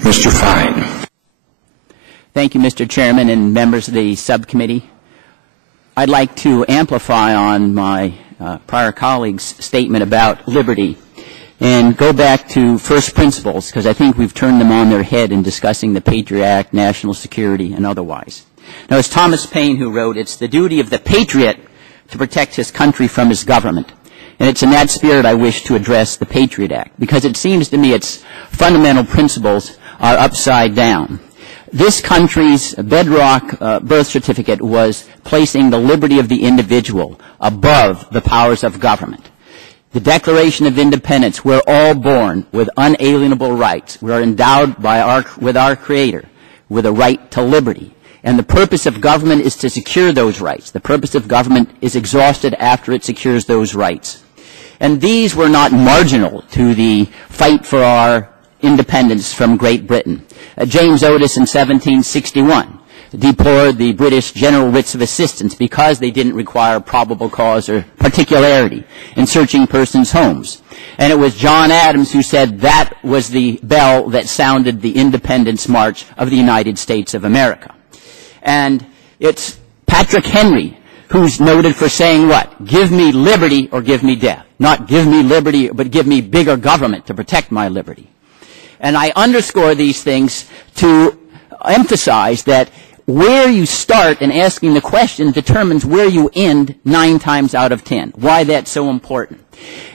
Mr. Fein. Thank you, Mr. Chairman and members of the subcommittee. I'd like to amplify on my prior colleague's statement about liberty and go back to first principles, because I think we've turned them on their head in discussing the Patriot Act, national security, and otherwise. Now, it's Thomas Paine who wrote, "It's the duty of the patriot to protect his country from his government." And it's in that spirit I wish to address the Patriot Act, because it seems to me its fundamental principles are upside down. This country's bedrock birth certificate was placing the liberty of the individual above the powers of government. The Declaration of Independence, we're all born with unalienable rights. We are endowed with our Creator with a right to liberty. And the purpose of government is to secure those rights. The purpose of government is exhausted after it secures those rights. And these were not marginal to the fight for our independence from Great Britain. James Otis in 1761 deplored the British general writs of assistance because they didn't require probable cause or particularity in searching persons' homes. And it was John Adams who said that was the bell that sounded the independence march of the United States of America. And it's Patrick Henry who's noted for saying what? Give me liberty or give me death. Not give me liberty, but give me bigger government to protect my liberty. And I underscore these things to emphasize that where you start in asking the question determines where you end 9 times out of 10. Why that's so important.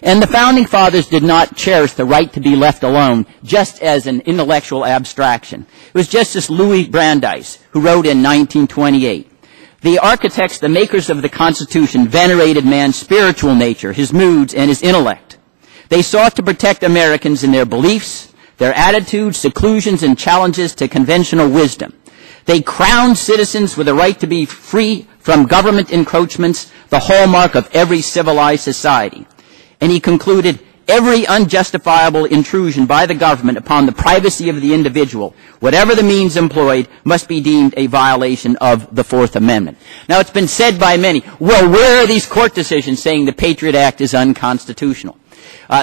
And the Founding Fathers did not cherish the right to be left alone just as an intellectual abstraction. It was Justice Louis Brandeis who wrote in 1928, "The architects, the makers of the Constitution, venerated man's spiritual nature, his moods, and his intellect. They sought to protect Americans in their beliefs, their attitudes, seclusions, and challenges to conventional wisdom. They crowned citizens with a right to be free from government encroachments, the hallmark of every civilized society." And he concluded, "Every unjustifiable intrusion by the government upon the privacy of the individual, whatever the means employed, must be deemed a violation of the Fourth Amendment." Now, it's been said by many, well, where are these court decisions saying the Patriot Act is unconstitutional?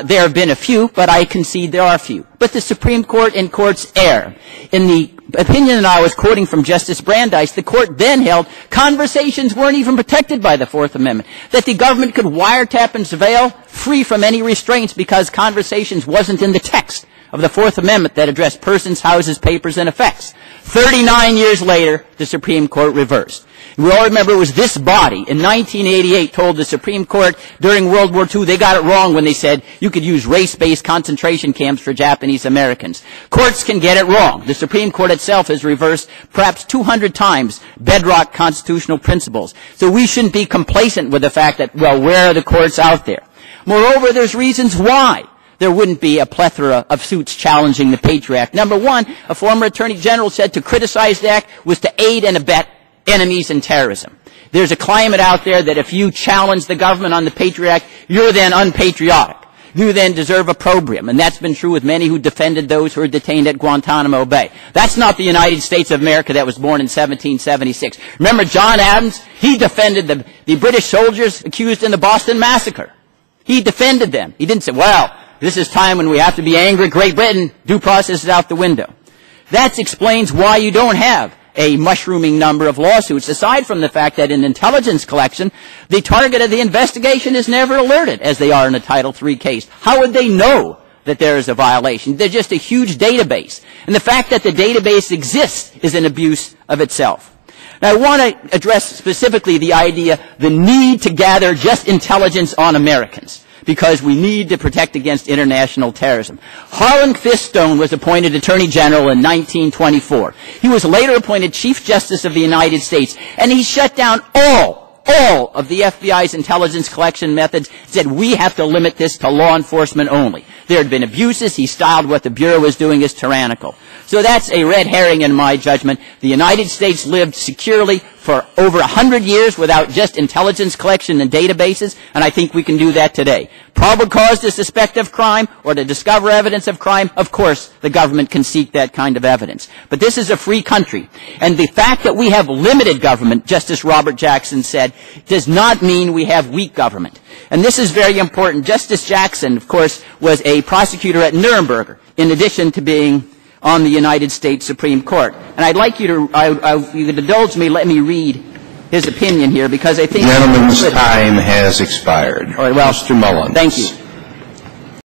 There have been a few, but I concede there are few. But the Supreme Court and courts err. In the opinion that I was quoting from Justice Brandeis, the court then held conversations weren't even protected by the Fourth Amendment, that the government could wiretap and surveil free from any restraints because conversations wasn't in the text of the Fourth Amendment that addressed persons, houses, papers, and effects. 39 years later, the Supreme Court reversed. We all remember it was this body in 1988 told the Supreme Court during World War II they got it wrong when they said you could use race-based concentration camps for Japanese Americans. Courts can get it wrong. The Supreme Court itself has reversed perhaps 200 times bedrock constitutional principles. So we shouldn't be complacent with the fact that, well, where are the courts out there? Moreover, there's reasons why there wouldn't be a plethora of suits challenging the Patriot Act. Number one, a former Attorney General said to criticize the Act was to aid and abet enemies in terrorism. There's a climate out there that if you challenge the government on the Patriot Act, you're then unpatriotic. You then deserve opprobrium. And that's been true with many who defended those who were detained at Guantanamo Bay. That's not the United States of America that was born in 1776. Remember John Adams? He defended the British soldiers accused in the Boston Massacre. He defended them. He didn't say, well, this is time when we have to be angry at Great Britain. Due process is out the window. That explains why you don't have a mushrooming number of lawsuits, aside from the fact that in intelligence collection, the target of the investigation is never alerted, as they are in a Title III case. How would they know that there is a violation? They're just a huge database. And the fact that the database exists is an abuse of itself. Now, I want to address specifically the idea, the need to gather just intelligence on Americans, because we need to protect against international terrorism. Harlan Fistone was appointed Attorney General in 1924. He was later appointed Chief Justice of the United States, and he shut down all of the FBI's intelligence collection methods, said we have to limit this to law enforcement only. There had been abuses. He styled what the Bureau was doing as tyrannical. So that's a red herring in my judgment. The United States lived securely for over 100 years without just intelligence collection and databases, and I think we can do that today. Probable cause to suspect of crime or to discover evidence of crime, of course, the government can seek that kind of evidence. But this is a free country, and the fact that we have limited government, Justice Robert Jackson said, does not mean we have weak government. And this is very important. Justice Jackson, of course, was a prosecutor at Nuremberg, in addition to being on the United States Supreme Court. And I'd like you to, if you could indulge me, let me read his opinion here, because I think... The gentleman's time has expired. All right, well, Mr. Mullins. Thank you.